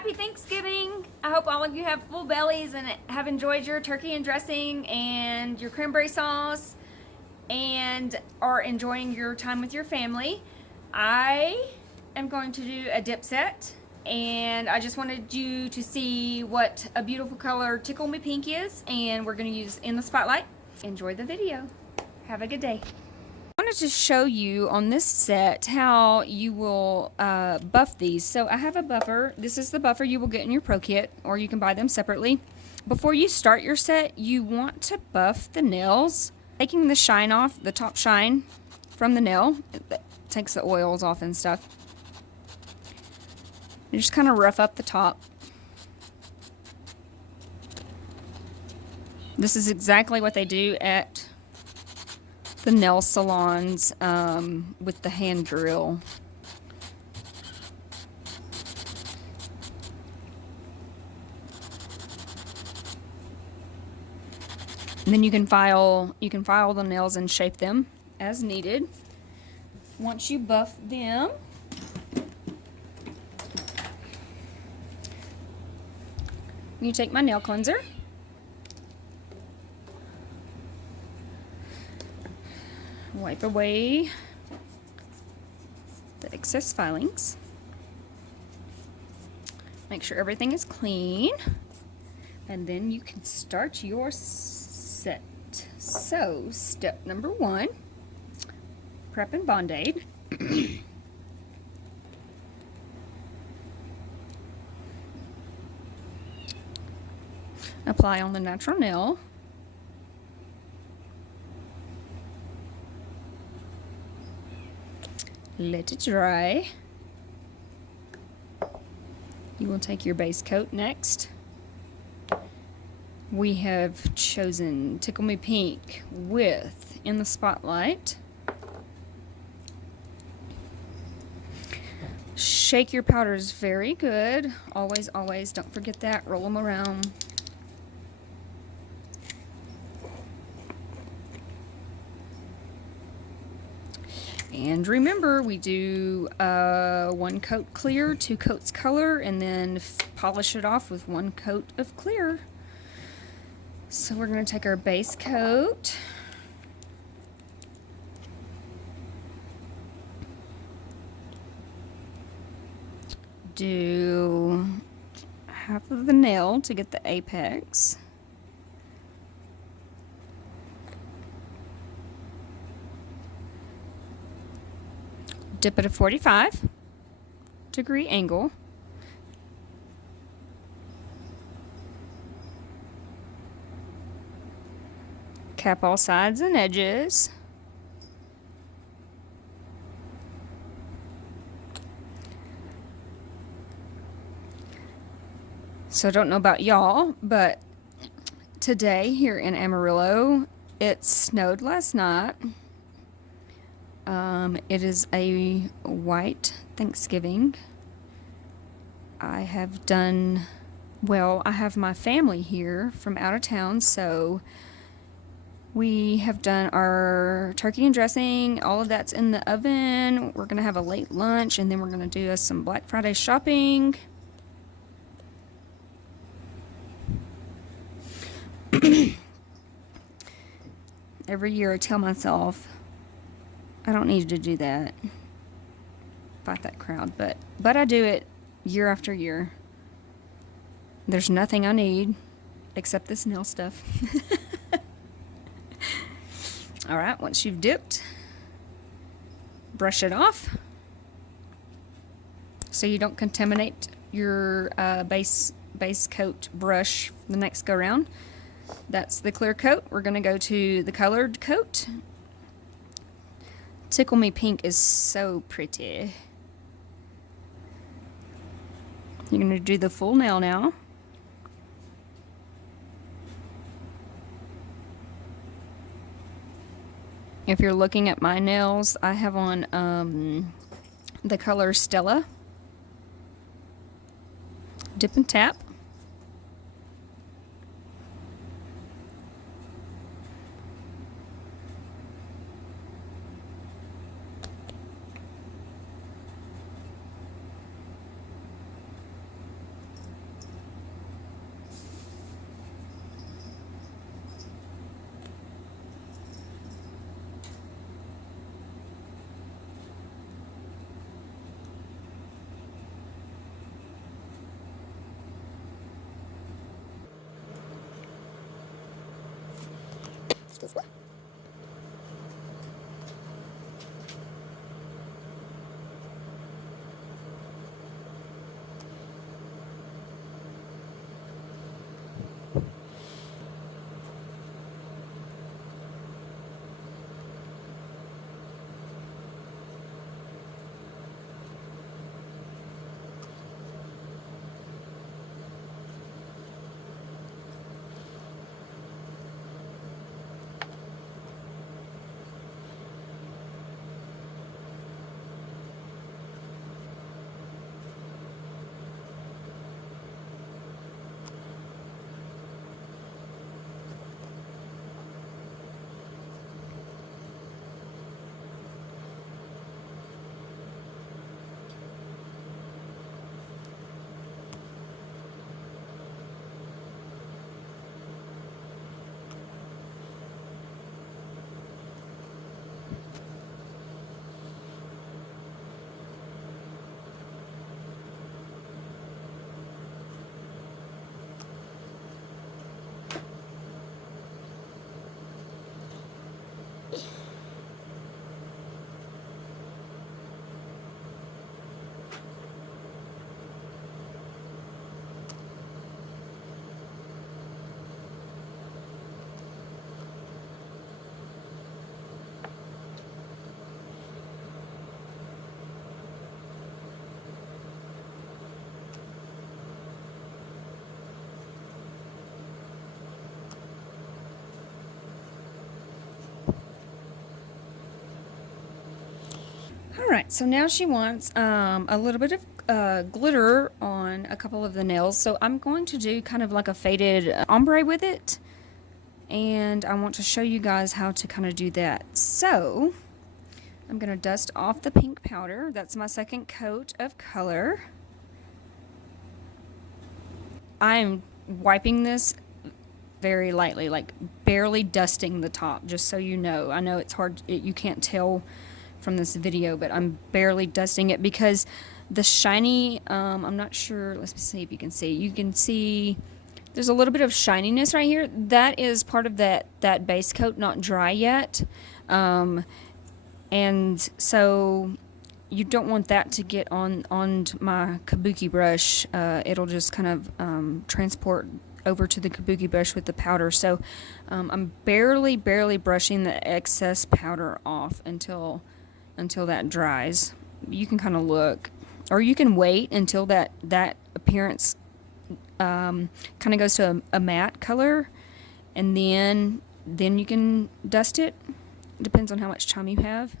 Happy Thanksgiving. I hope all of you have full bellies and have enjoyed your turkey and dressing and your cranberry sauce and are enjoying your time with your family. I am going to do a dip set, and I just wanted you to see what a beautiful color Tickle Me Pink is, and we're going to use in the spotlight. Enjoy the video. Have a good day. I wanted to show you on this set how you will buff these. So I have a buffer. This is the buffer you will get in your pro kit, or you can buy them separately. Before you start your set, you want to buff the nails, taking the shine off, the top shine from the nail. It takes the oils off and stuff. You just kind of rough up the top. This is exactly what they do at the nail salons with the hand drill. And then you can file the nails and shape them as needed. Once you buff them, you take my nail cleanser. Wipe away the excess filings. Make sure everything is clean. And then you can start your set. So, step number 1, prep and band-aid. Apply on the natural nail. Let it dry. You will take your base coat next. We have chosen Tickle Me Pink with In the Spotlight. Shake your powders very good. Always, always, don't forget that. Roll them around. And remember, we do 1 coat clear, 2 coats color, and then polish it off with 1 coat of clear. So we're going to take our base coat. Do half of the nail to get the apex. Dip at a 45-degree angle. Cap all sides and edges. So I don't know about y'all, but today here in Amarillo, it snowed last night. It is a white Thanksgiving. I have my family here from out of town, so we have done our turkey and dressing. All of that's in the oven. We're going to have a late lunch, and then we're going to do some Black Friday shopping. Every year I tell myself, I don't need to do that. Fight that crowd, but I do it year after year. There's nothing I need except this nail stuff. All right, once you've dipped, brush it off so you don't contaminate your base coat brush the next go round. That's the clear coat. We're going to go to the colored coat. Tickle Me Pink is so pretty. You're going to do the full nail now. If you're looking at my nails, I have on the color Stella. Dip and tap. Excuse me. Alright, so now she wants a little bit of glitter on a couple of the nails. So I'm going to do kind of like a faded ombre with it. And I want to show you guys how to kind of do that. So I'm going to dust off the pink powder. That's my second coat of color. I'm wiping this very lightly, like barely dusting the top, just so you know. I know it's hard, you can't tell from this video, but I'm barely dusting it because the shiny, I'm not sure, let's see if you can see. You can see there's a little bit of shininess right here. That is part of that base coat, not dry yet. And so you don't want that to get on my kabuki brush. It'll just kind of transport over to the kabuki brush with the powder. So I'm barely brushing the excess powder off until that dries. You can kind of look, or you can wait until that appearance kind of goes to a matte color, and then you can dust it. Depends on how much time you have.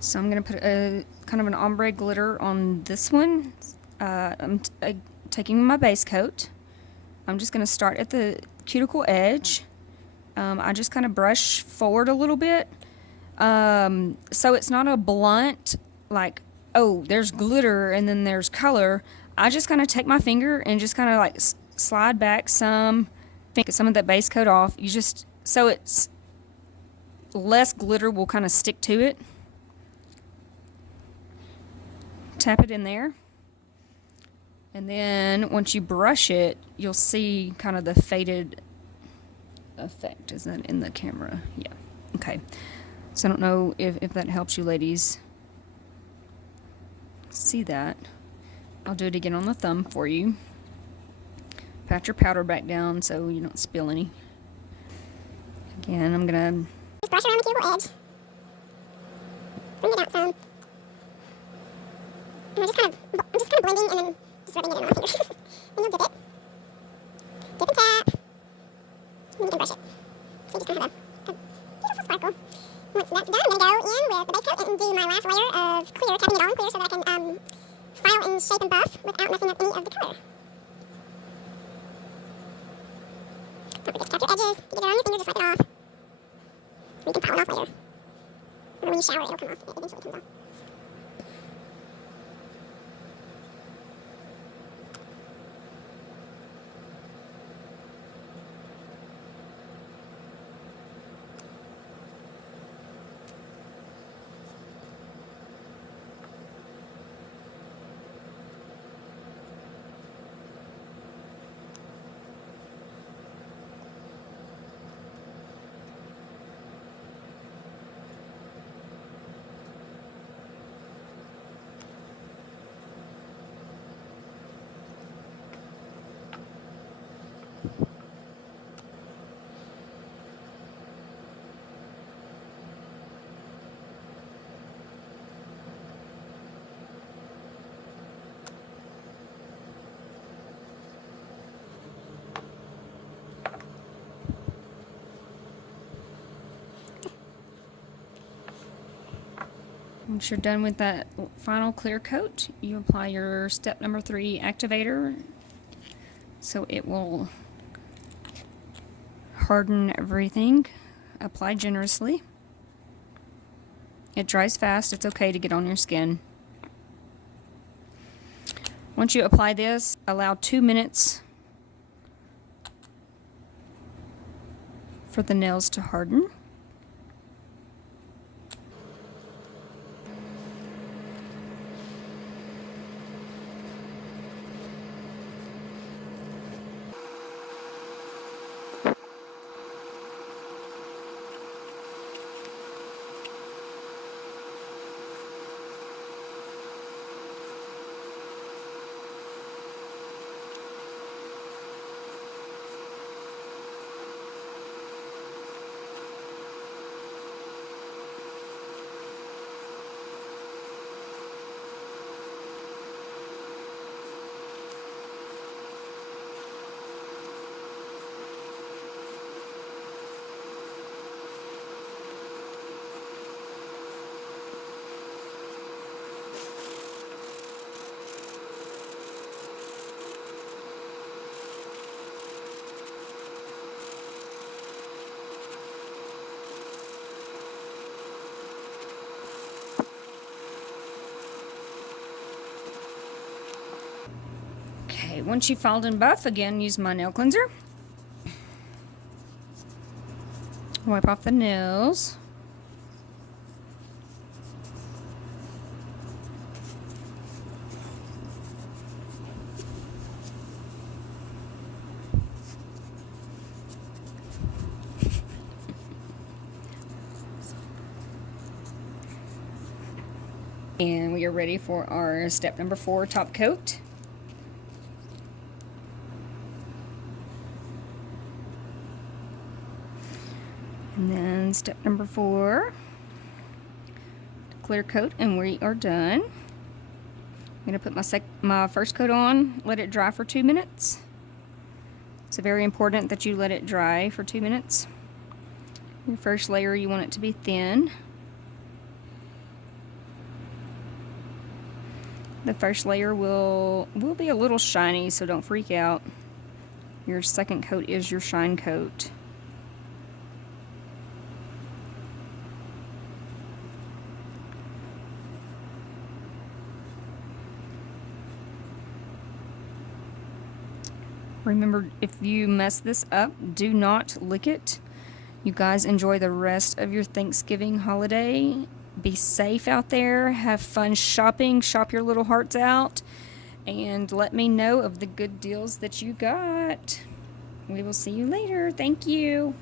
So I'm going to put a kind of an ombre glitter on this one. I'm taking my base coat. I'm just going to start at the cuticle edge. I just kind of brush forward a little bit. So it's not a blunt, like, oh, there's glitter and then there's color. I just kind of take my finger and just kind of like slide back some of that base coat off. You just, so it's less glitter will kind of stick to it. Tap it in there. And then once you brush it, you'll see kind of the faded effect. Is that in the camera? Yeah. Okay. So I don't know if that helps you ladies see that. I'll do it again on the thumb for you. Pat your powder back down so you don't spill any. Again, I'm gonna just brush around the cuticle edge. Bring it out some. And I'm just kind of blending and then just rubbing it in on my finger. Then you'll dip it. Dip and tap. And you can brush it. So you just kind of have a beautiful sparkle. Once that's done, I'm going to go in with the base coat and do my last layer of clear, tapping it on clear so that I can file and shape and buff without messing up any of the color. Don't forget to tap your edges. You get it on your finger, just wipe it off. You can file it off later. Or when you shower, it'll come off. It eventually comes off. Once you're done with that final clear coat, you apply your step number 3 activator so it will harden everything. Apply generously. It dries fast. It's okay to get on your skin. Once you apply this, allow 2 minutes for the nails to harden. Okay, once you've filed and buff, again, use my nail cleanser. Wipe off the nails. And we are ready for our step number 4 top coat. And then step number 4, clear coat, and we are done. I'm going to put my first coat on, let it dry for 2 minutes. It's very important that you let it dry for 2 minutes. Your first layer, you want it to be thin. The first layer will be a little shiny, so don't freak out. Your second coat is your shine coat. Remember, if you mess this up, do not lick it. You guys enjoy the rest of your Thanksgiving holiday. Be safe out there. Have fun shopping. Shop your little hearts out. And let me know of the good deals that you got. We will see you later. Thank you.